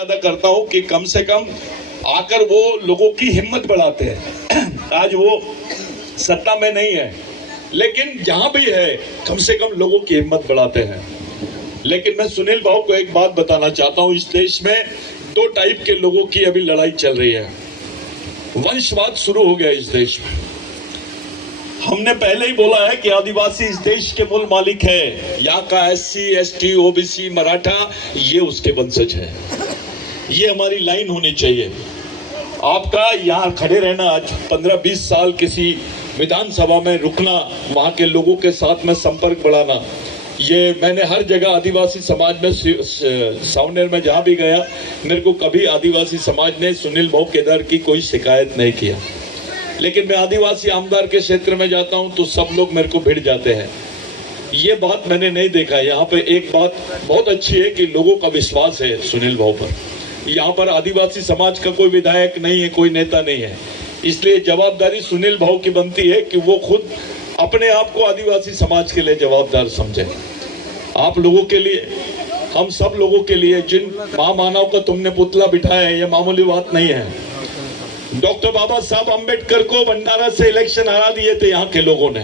ज्यादा करता हूं कि कम से कम आकर वो लोगों की हिम्मत बढ़ाते हैं। आज वो सत्ता में नहीं है, लेकिन जहां भी है कम से कम लोगों की हिम्मत बढ़ाते हैं। लेकिन मैं सुनील भाऊ को एक बात बताना चाहता हूं, इस देश में दो टाइप के लोगों की अभी लड़ाई चल रही है। वंशवाद शुरू हो गया इस देश में। हमने पहले ही बोला है कि आदिवासी इस देश के मूल मालिक है। यहाँ का SC, ST, OBC, मराठा ये उसके वंशज है। ये हमारी लाइन होनी चाहिए। आपका यहाँ खड़े रहना, आज 15-20 साल किसी विधानसभा में रुकना, वहाँ के लोगों के साथ में संपर्क बढ़ाना, ये मैंने हर जगह आदिवासी समाज में सावनेर में जहाँ भी गया, मेरे को कभी आदिवासी समाज ने सुनील भाऊ केदार की कोई शिकायत नहीं किया। लेकिन मैं आदिवासी आमदार के क्षेत्र में जाता हूं तो सब लोग मेरे को भिड़ जाते हैं। ये बात मैंने नहीं देखा। यहाँ पे एक बात बहुत अच्छी है कि लोगों का विश्वास है सुनील भाऊ पर। यहाँ पर आदिवासी समाज का कोई विधायक नहीं है, कोई नेता नहीं है, इसलिए जवाबदारी सुनील भाऊ की बनती है कि वो खुद अपने आप को आदिवासी समाज के लिए जवाबदार समझे। आप लोगों के लिए, हम सब लोगों के लिए, जिन महामानव का तुमने पुतला बिठाया है, ये मामूली बात नहीं है। डॉक्टर बाबा साहब अम्बेडकर को भंडारा से इलेक्शन हरा दिए थे यहाँ के लोगों ने।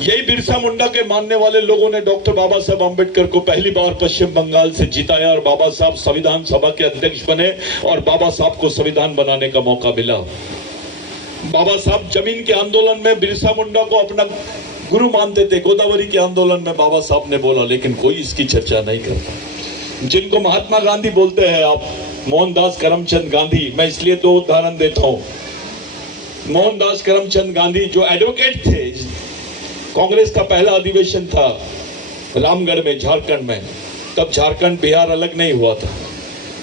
यही बिरसा मुंडा के मानने वाले लोगों ने डॉक्टर बाबा साहब अम्बेडकर को पहली बार पश्चिम बंगाल से जिताया और बाबा साहब संविधान सभा के अध्यक्ष बने और बाबा साहब को संविधान बनाने का मौका मिला। बाबा साहब जमीन के आंदोलन में बिरसा मुंडा को अपना गुरु मानते थे। गोदावरी के आंदोलन में बाबा साहब ने बोला, लेकिन कोई इसकी चर्चा नहीं करता। जिनको महात्मा गांधी बोलते हैं आप, मोहनदास करमचंद गांधी, मैं इसलिए दो उदाहरण देता हूं। मोहनदास करमचंद गांधी जो एडवोकेट थे, कांग्रेस का पहला अधिवेशन था रामगढ़ में, झारखंड में, तब झारखंड बिहार अलग नहीं हुआ था।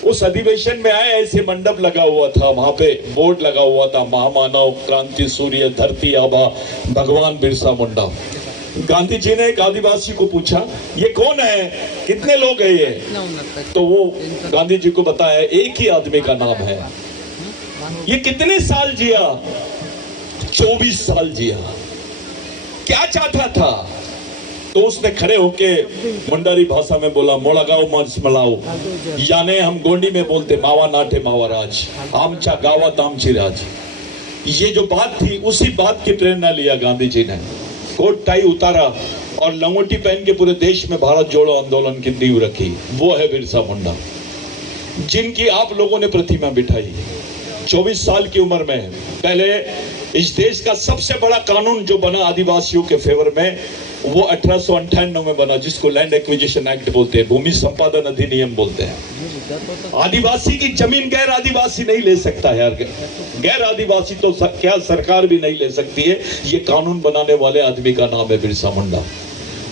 उस अधिवेशन में आए, ऐसे मंडप लगा हुआ था, वहां पे बोर्ड लगा हुआ था, महामानव, क्रांति सूर्य, धरती आबा, भगवान बिरसा मुंडा। गांधी जी ने एक आदिवासी को पूछा, ये कौन है, कितने लोग हैं ये? तो वो गांधी जी को बताया, एक ही आदमी का नाम है। ये कितने साल जिया? 24 साल जिया। क्या चाहता था? तो उसने खड़े होके मुंडारी भाषा में बोला, मोड़ागांव मर्स मलाओ, यानी हम गोंडी में बोलते मावा नाटे मावा राज, आमचा गावा तामची राज। ये जो बात थी, उसी बात की प्रेरणा लिया गांधी जी ने। कोट टाई उतारा और लंगोटी पहन के पूरे देश में भारत जोड़ो आंदोलन की नींव रखी। वो है बिरसा मुंडा, जिनकी आप लोगों ने प्रतिमा बिठाई 24 साल की उम्र में। पहले इस देश का सबसे बड़ा कानून जो बना आदिवासियों के फेवर में, वो 1898 में बना, जिसको लैंड एक्विजिशन एक्ट बोलते हैं, भूमि संपादन अधिनियम बोलते हैं। आदिवासी की जमीन गैर आदिवासी नहीं ले सकता है यार। गैर आदिवासी तो क्या सरकार भी नहीं ले सकती है। ये कानून बनाने वाले आदमी का नाम है बिरसा मुंडा।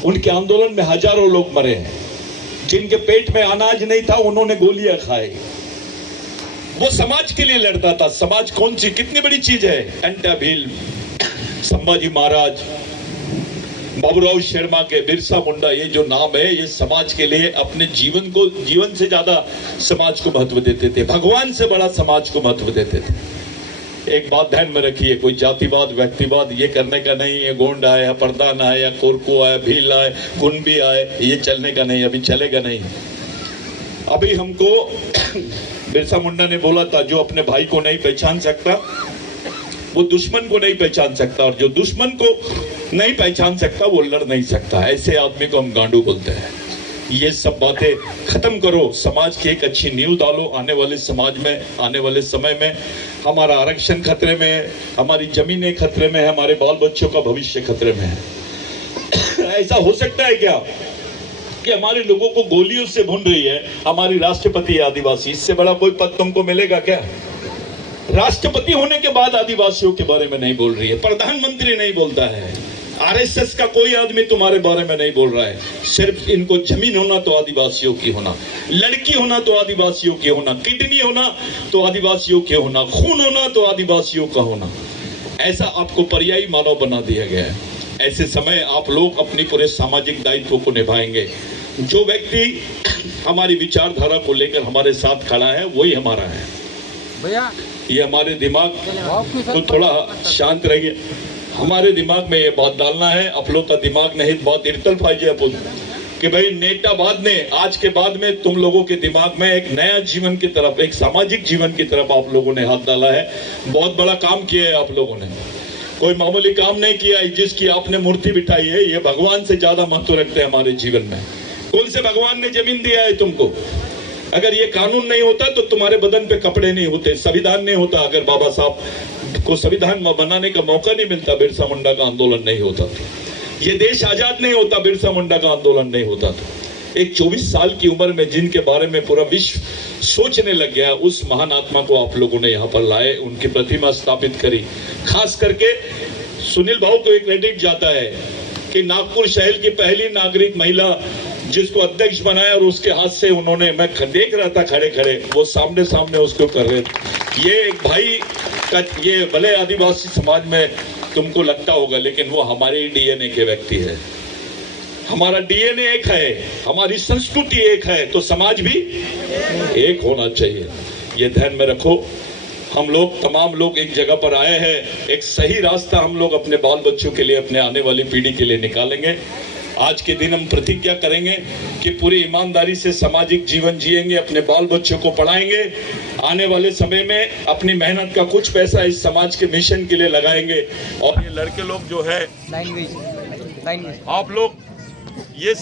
उनके आंदोलन में हजारों लोग मरे हैं। जिनके पेट में अनाज नहीं था, उन्होंने गोलियां खाई। वो समाज के लिए लड़ता था। समाज कौन सी, कितनी बड़ी चीज है। अंटा भील, संभाजी महाराज, बाबूराव शर्मा के, बिरसा मुंडा, ये जो नाम है, ये समाज के लिए अपने जीवन से ज्यादा समाज को महत्व देते थे। भगवान से बड़ा समाज को महत्व देते थे। एक बात ध्यान में रखिए, कोई जातिवाद, व्यक्तिवाद ये करने का नहीं है। गोंड आए, प्रधान आए, या कोरको आए, भील आए, कुंभी आए, ये चलने का नहीं, अभी चलेगा नहीं। अभी हमको बिरसा मुंडा ने बोला था, जो अपने भाई को नहीं पहचान सकता वो दुश्मन को नहीं पहचान सकता, और जो दुश्मन को नहीं पहचान सकता वो लड़ नहीं सकता। ऐसे आदमी को हम गांडू बोलते हैं। ये सब बातें खत्म करो, समाज की एक अच्छी नींव डालो। आने वाले समाज में, आने वाले समय में हमारा आरक्षण खतरे में है, हमारी जमीनें खतरे में है, हमारे बाल बच्चों का भविष्य खतरे में है। ऐसा हो सकता है क्या कि हमारे लोगों को गोलियों से भून रही है हमारी राष्ट्रपति आदिवासी? इससे बड़ा कोई पद तुमको मिलेगा क्या? राष्ट्रपति होने के बाद आदिवासियों के बारे में नहीं बोल रही है, प्रधानमंत्री नहीं बोलता है, RSS का कोई आदमी तुम्हारे बारे में नहीं बोल रहा है। सिर्फ इनको जमीन होना तो आदिवासियों की होना, लड़की होना तो आदिवासियों की होना, किडनी होना तो आदिवासियों के होना, खून होना तो आदिवासियों का होना। ऐसा आपको पर्यायी मानव बना दिया गया है। ऐसे समय आप लोग अपनी पूरे सामाजिक दायित्व को निभाएंगे। जो व्यक्ति हमारी विचारधारा को लेकर हमारे साथ खड़ा है, वही हमारा है भैया। ये हमारे दिमाग को थोड़ा शांत रहिए। हमारे दिमाग में ये बात डालना है, आप लोग का दिमाग नहीं बात इरतल पाइजे। कि भाई नेता बाद ने आज के बाद में तुम लोगों के दिमाग में एक नया जीवन की तरफ, एक सामाजिक जीवन की तरफ आप लोगों ने हाथ डाला है। बहुत बड़ा काम किया है आप लोगों ने, कोई मामूली काम नहीं किया है। जिसकी आपने मूर्ति बिठाई है, ये भगवान से ज्यादा महत्व रखते हैं हमारे जीवन में। कौन से भगवान ने जमीन दिया है तुमको? अगर ये कानून नहीं होता तो तुम्हारे बदन पे कपड़े नहीं होते, संविधान नहीं होता, अगर बाबा साहब को संविधान बनाने का मौका नहीं मिलता, बिरसा मुंडा का आंदोलन नहीं होता था, ये देश आजाद नहीं होता, बिरसा मुंडा का आंदोलन नहीं होता था। एक 24 साल की उम्र में जिनके बारे में पूरा विश्व सोचने लग गया, उस महान आत्मा को आप लोगों ने यहाँ पर लाए, उनकी प्रतिमा स्थापित करी। खास करके सुनील भाऊ को एक क्रेडिट जाता है कि नागपुर शहर की पहली नागरिक महिला जिसको अध्यक्ष बनाया, और उसके हाथ से उन्होंने, मैं देख रहा था खड़े खड़े, वो सामने सामने उसको कर रहे थे। ये एक भाई का, ये भले आदिवासी समाज में तुमको लगता होगा, लेकिन वो हमारे डीएनए के व्यक्ति है। हमारा डीएनए एक है, हमारी संस्कृति एक है, तो समाज भी एक होना चाहिए। ये ध्यान में रखो। हम लोग तमाम लोग एक जगह पर आए हैं, एक सही रास्ता हम लोग अपने बाल बच्चों के लिए, अपने आने वाली पीढ़ी के लिए निकालेंगे। आज के दिन हम प्रतिज्ञा करेंगे कि पूरी ईमानदारी से सामाजिक जीवन जिएंगे, अपने बाल बच्चों को पढ़ाएंगे, आने वाले समय में अपनी मेहनत का कुछ पैसा इस समाज के मिशन के लिए लगाएंगे। और ये लड़के लोग जो है, आप लोग ये